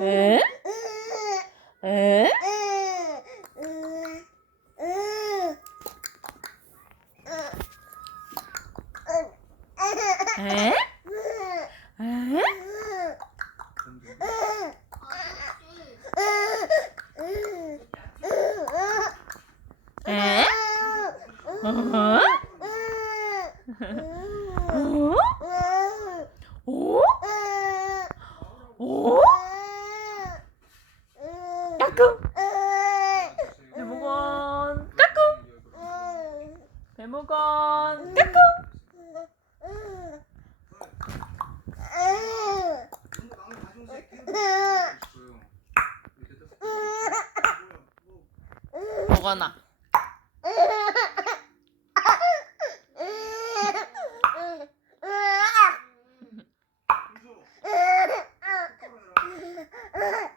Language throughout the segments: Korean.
에? 에? 에? 에? 에? 어허? 어? 오? 오? 까꿍? 배모건. 까꿍. 배모건. 까꿍. 먹어놔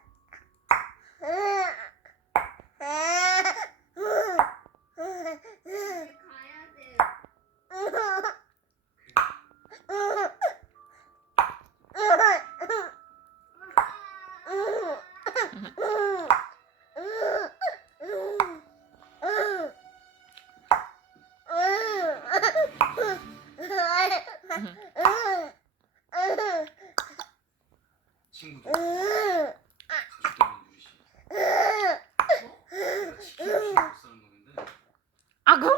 친구들 못 사는 놈인데 아구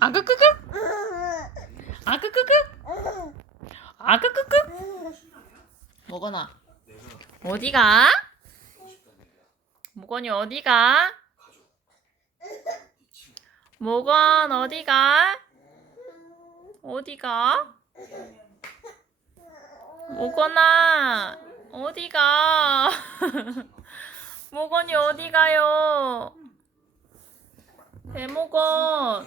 아구 끄끄 아구 끄끄 아구 끄끄 먹어놔 내가 어디가? 하고 싶다는 얘기야 모건이 어디가? 가족 네 친구 모건 어디가? 어디가? 모건아 어디가? 모건이 어디가요? 대모건